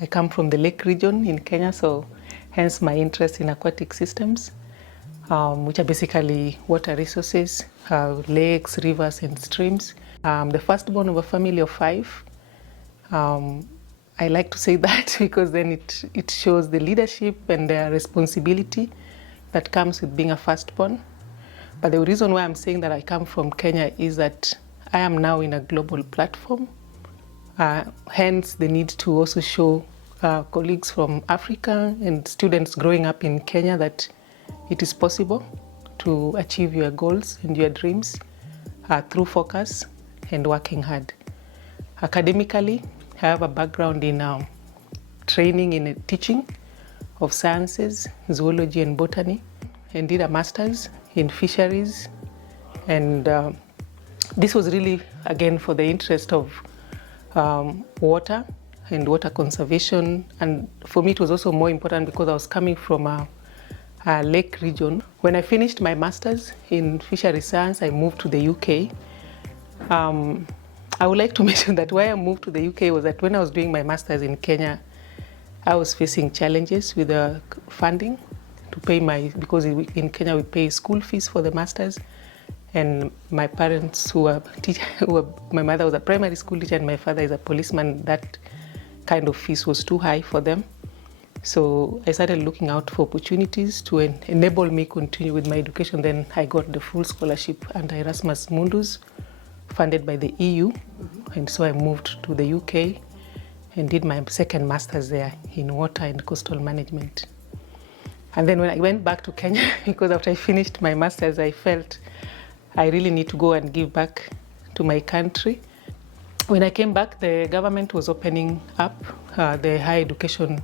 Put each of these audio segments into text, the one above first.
I come from the lake region in Kenya, so hence my interest in aquatic systems, which are basically water resources, lakes, rivers, and streams. The firstborn of a family of 5. I like to say that because then it shows the leadership and the responsibility that comes with being a firstborn. But the reason why I'm saying that I come from Kenya is that I am now in a global platform. Hence the need to also show colleagues from Africa and students growing up in Kenya that it is possible to achieve your goals and your dreams through focus and working hard. Academically, I have a background in training in teaching of sciences, zoology and botany, and did a master's in fisheries. And this was really, again, for the interest of water and water conservation. And for me, it was also more important because I was coming from a lake region. When I finished my master's in fisheries science, I moved to the UK. I would like to mention that why I moved to the UK was that when I was doing my master's in Kenya, I was facing challenges with the funding to pay because in Kenya we pay school fees for the masters. And my parents my mother was a primary school teacher and my father is a policeman, that kind of fees was too high for them. So I started looking out for opportunities to enable me continue with my education. Then I got the full scholarship under Erasmus Mundus, funded by the EU. And so I moved to the UK and did my second master's there in water and coastal management. And then when I went back to Kenya, because after I finished my master's, I felt I really need to go and give back to my country. When I came back, the government was opening up the higher education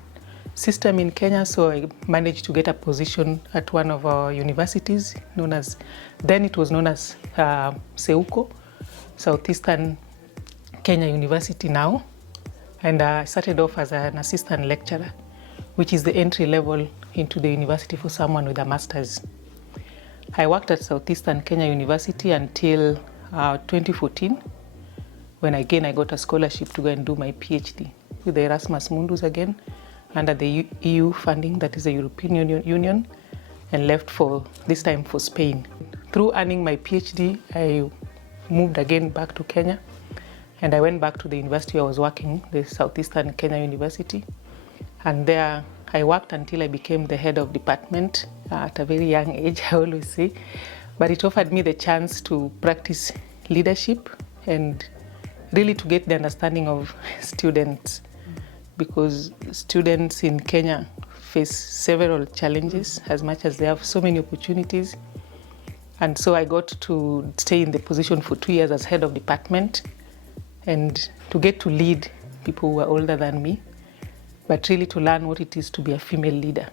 system in Kenya, so I managed to get a position at one of our universities, then it was known as SEUKO, Southeastern Kenya University now. And I started off as an assistant lecturer, which is the entry level into the university for someone with a master's. I worked at Southeastern Kenya University until 2014, when again I got a scholarship to go and do my PhD with the Erasmus Mundus again, under the EU funding, that is the European Union, and left this time for Spain. Through earning my PhD, I moved again back to Kenya, and I went back to the university I was working, the Southeastern Kenya University, and there I worked until I became the head of department at a very young age, I always say. But it offered me the chance to practice leadership and really to get the understanding of students, because students in Kenya face several challenges as much as they have so many opportunities. And so I got to stay in the position for 2 years as head of department and to get to lead people who are older than me, but really to learn what it is to be a female leader.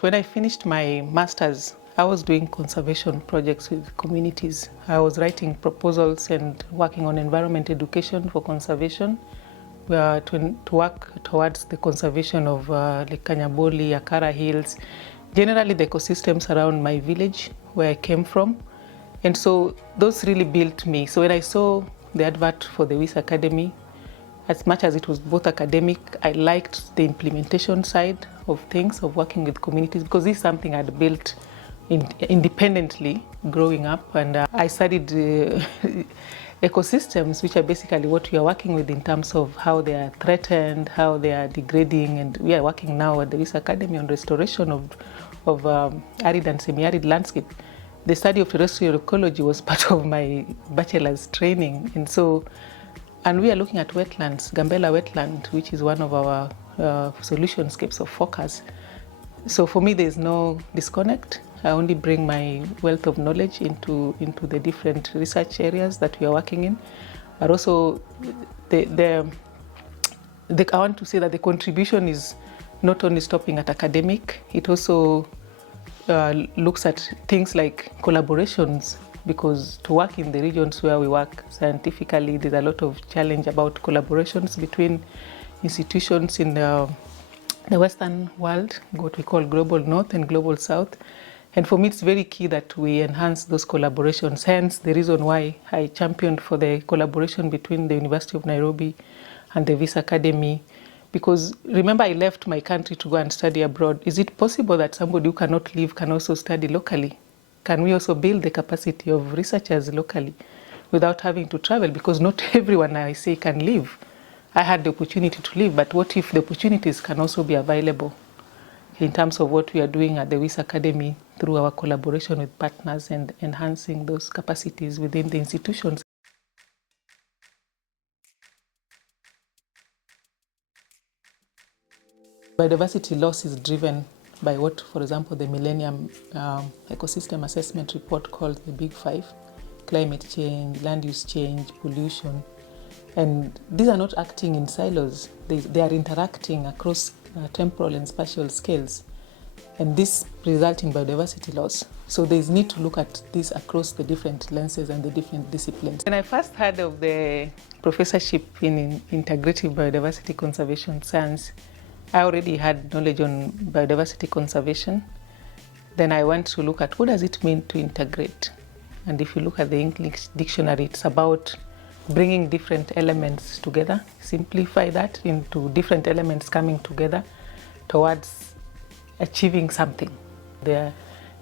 When I finished my master's, I was doing conservation projects with communities. I was writing proposals and working on environment education for conservation, to work towards the conservation of Lake Kanyaboli, Akara Hills, generally the ecosystems around my village where I came from. And so those really built me. So when I saw the advert for the WIS Academy, as much as it was both academic, I liked the implementation side of things, of working with communities, because this is something I'd built independently growing up. And I studied ecosystems, which are basically what we are working with in terms of how they are threatened, how they are degrading. And we are working now at the WIS Academy on restoration of arid and semi-arid landscape. The study of terrestrial ecology was part of my bachelor's training. And we are looking at wetlands, Gambela wetland, which is one of our solutionscapes of focus. So for me, there's no disconnect. I only bring my wealth of knowledge into the different research areas that we are working in. But also, I want to say that the contribution is not only stopping at academic, it also looks at things like collaborations, because to work in the regions where we work scientifically, there's a lot of challenge about collaborations between institutions in the Western world, what we call Global North and Global South. And for me, it's very key that we enhance those collaborations. Hence, the reason why I championed for the collaboration between the University of Nairobi and the Visa Academy. Because remember, I left my country to go and study abroad. Is it possible that somebody who cannot live can also study locally? Can we also build the capacity of researchers locally without having to travel? Because not everyone, I say, can live. I had the opportunity to live, but what if the opportunities can also be available in terms of what we are doing at the Visa Academy through our collaboration with partners and enhancing those capacities within the institutions? Biodiversity loss is driven by what, for example, the Millennium Ecosystem Assessment Report called the Big Five: climate change, land use change, pollution. And these are not acting in silos. They are interacting across temporal and spatial scales. And this results in biodiversity loss. So there is need to look at this across the different lenses and the different disciplines. When I first heard of the professorship in Integrative Biodiversity Conservation Science, I already had knowledge on biodiversity conservation. Then I went to look at what does it mean to integrate. And if you look at the English dictionary, it's about bringing different elements together, simplify that into different elements coming together towards achieving something. There are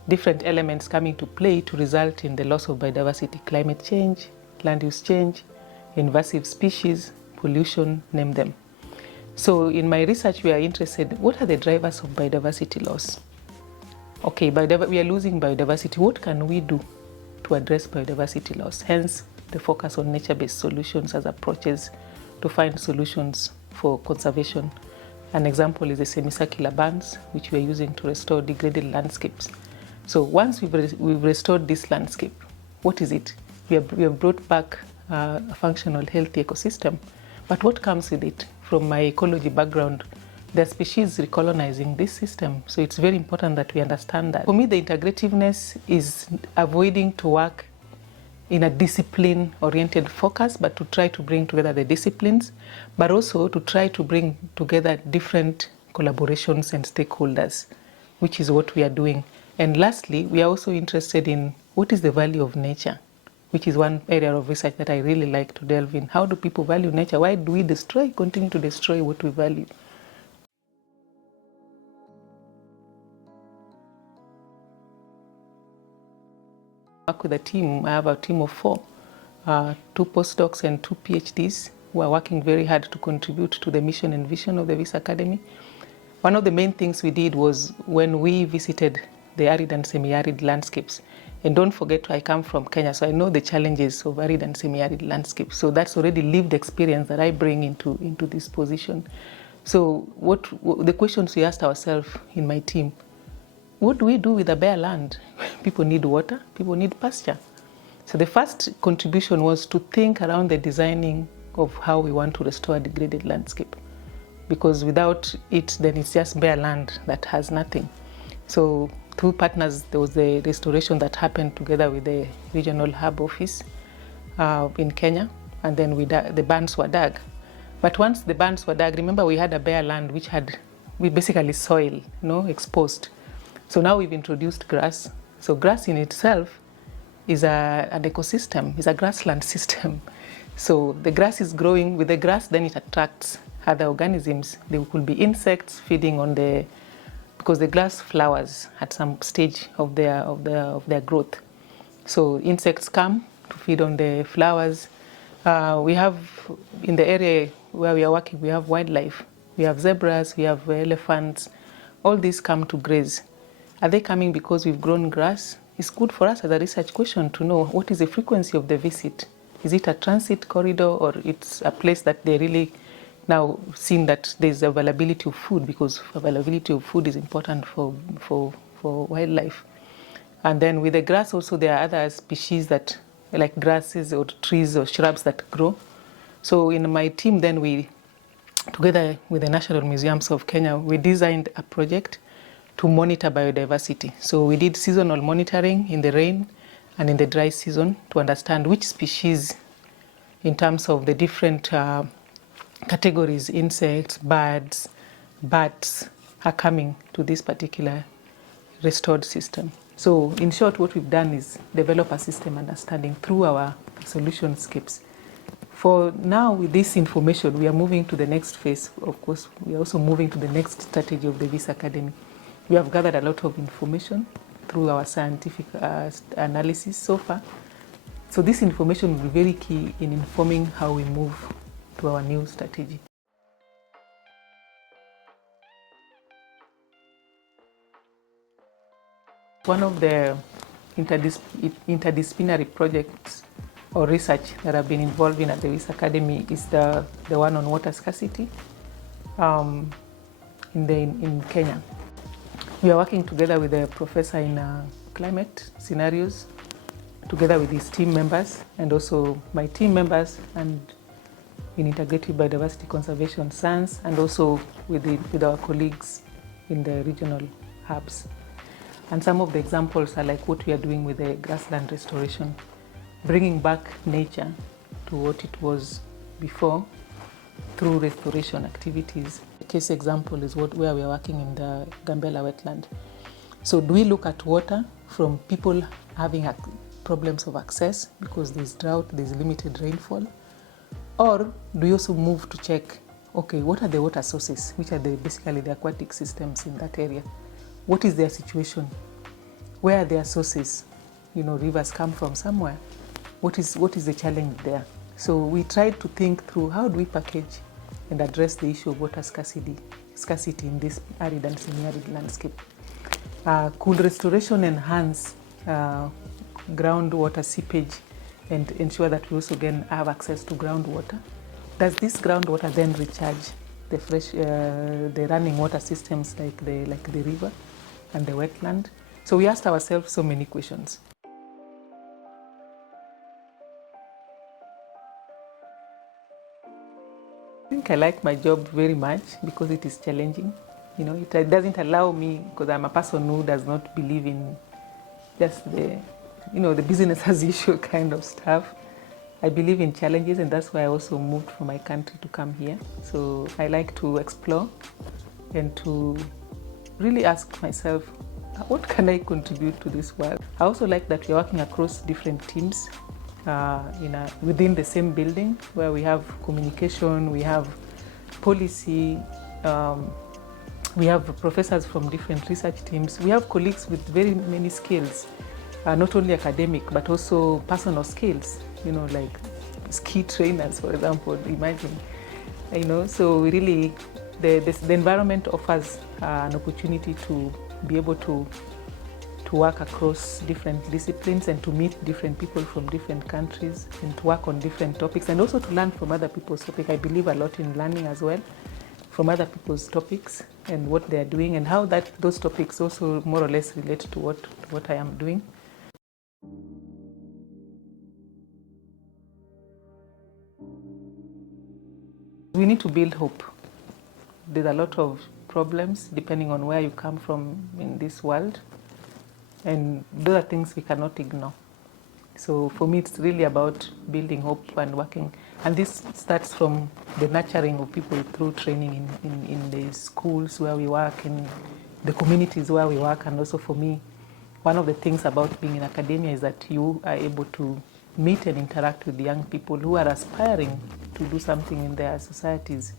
different elements coming to play to result in the loss of biodiversity: climate change, land use change, invasive species, pollution, name them. So in my research, we are interested, what are the drivers of biodiversity loss? Okay, we are losing biodiversity. What can we do to address biodiversity loss? Hence, the focus on nature-based solutions as approaches to find solutions for conservation. An example is the semicircular bands, which we are using to restore degraded landscapes. So once we've restored this landscape, what is it? We have brought back a functional, healthy ecosystem. But what comes with it? From my ecology background, there are species recolonizing this system. So it's very important that we understand that. For me, the integrativeness is avoiding to work in a discipline-oriented focus, but to try to bring together the disciplines, but also to try to bring together different collaborations and stakeholders, which is what we are doing. And lastly, we are also interested in what is the value of nature, which is one area of research that I really like to delve in. How do people value nature? Why do we continue to destroy what we value? I work with a team. I have a team of 4, 2 postdocs and 2 PhDs who are working very hard to contribute to the mission and vision of the Visa Academy. One of the main things we did was when we visited the arid and semi-arid landscapes. And don't forget, I come from Kenya, so I know the challenges of arid and semi-arid landscapes. So that's already lived experience that I bring into this position. So what the questions we asked ourselves in my team: what do we do with a bare land? People need water, people need pasture. So the first contribution was to think around the designing of how we want to restore a degraded landscape. Because without it, then it's just bare land that has nothing. So through partners, there was the restoration that happened together with the regional hub office in Kenya, and then the bands were dug. But once the bands were dug, remember we had a bare land which had basically soil, exposed. So now we've introduced grass. So grass in itself is an ecosystem, is a grassland system. So the grass is growing. With the grass, then it attracts other organisms. There could be insects feeding on because the grass flowers at some stage of their growth. So insects come to feed on the flowers. We have, in the area where we are working, we have wildlife. We have zebras, we have elephants. All these come to graze. Are they coming because we've grown grass? It's good for us as a research question to know what is the frequency of the visit. Is it a transit corridor, or it's a place that they really now seen that there's availability of food, because availability of food is important for wildlife. And then with the grass also, there are other species that, like grasses or trees or shrubs that grow. So in my team then we, together with the National Museums of Kenya, we designed a project to monitor biodiversity. So we did seasonal monitoring in the rain and in the dry season to understand which species, in terms of the different categories, insects, birds, bats, are coming to this particular restored system. So in short, what we've done is develop a system understanding through our solution scripts. For now, with this information, we are moving to the next phase. Of course, we are also moving to the next strategy of the VIS Academy. We have gathered a lot of information through our scientific analysis so far. So this information will be very key in informing how we move to our new strategy. One of the interdisciplinary projects or research that I've been involved in at the VIS Academy is the one on water scarcity in Kenya. We are working together with a professor in climate scenarios, together with his team members and also my team members, and in integrative biodiversity conservation science, and also with our colleagues in the regional hubs. And some of the examples are like what we are doing with the grassland restoration, bringing back nature to what it was before through restoration activities. A case example is where we are working in the Gambela wetland. So do we look at water from people having problems of access because there's drought, there's limited rainfall? Or do we also move to check, okay, what are the water sources, which are basically the aquatic systems in that area? What is their situation? Where are their sources? You know, rivers come from somewhere. What is the challenge there? So we tried to think through how do we package and address the issue of water scarcity in this arid and semi-arid landscape. Could restoration enhance groundwater seepage and ensure that we also again have access to groundwater? Does this groundwater then recharge the fresh, the running water systems like the river and the wetland? So we asked ourselves so many questions. I think I like my job very much because it is challenging. You know, it doesn't allow me, because I'm a person who does not believe in just the business as usual kind of stuff. I believe in challenges, and that's why I also moved from my country to come here. So I like to explore and to really ask myself, what can I contribute to this world? I also like that we're working across different teams within the same building, where we have communication, we have policy, we have professors from different research teams. We have colleagues with very many skills, not only academic, but also personal skills, you know, like ski trainers, for example, imagine. You know, so we really, the environment offers an opportunity to be able to work across different disciplines and to meet different people from different countries and to work on different topics, and also to learn from other people's topics. I believe a lot in learning as well from other people's topics and what they are doing, and how those topics also more or less relate to what I am doing. We need to build hope. There's a lot of problems depending on where you come from in this world, and those are things we cannot ignore. So for me, it's really about building hope and working, and this starts from the nurturing of people through training in the schools where we work, in the communities where we work. And also for me, one of the things about being in academia is that you are able to meet and interact with young people who are aspiring to do something in their societies.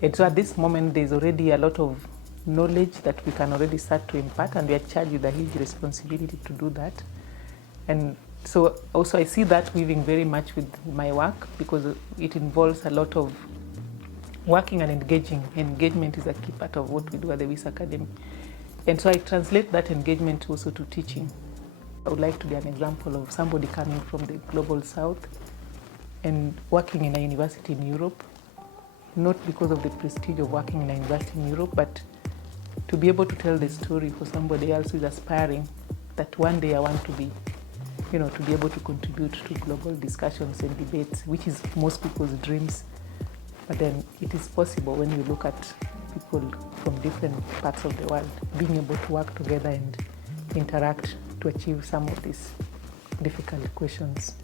And so at this moment, there's already a lot of knowledge that we can already start to impart, and we are charged with a huge responsibility to do that. And so also I see that weaving very much with my work, because it involves a lot of working and engaging. Engagement is a key part of what we do at the VIS Academy. And so I translate that engagement also to teaching. I would like to be an example of somebody coming from the global south and working in a university in Europe, not because of the prestige of working in a university in Europe, but to be able to tell the story for somebody else who is aspiring that one day I want to be, to be able to contribute to global discussions and debates, which is most people's dreams. But then it is possible when you look at people from different parts of the world being able to work together and interact to achieve some of these difficult questions.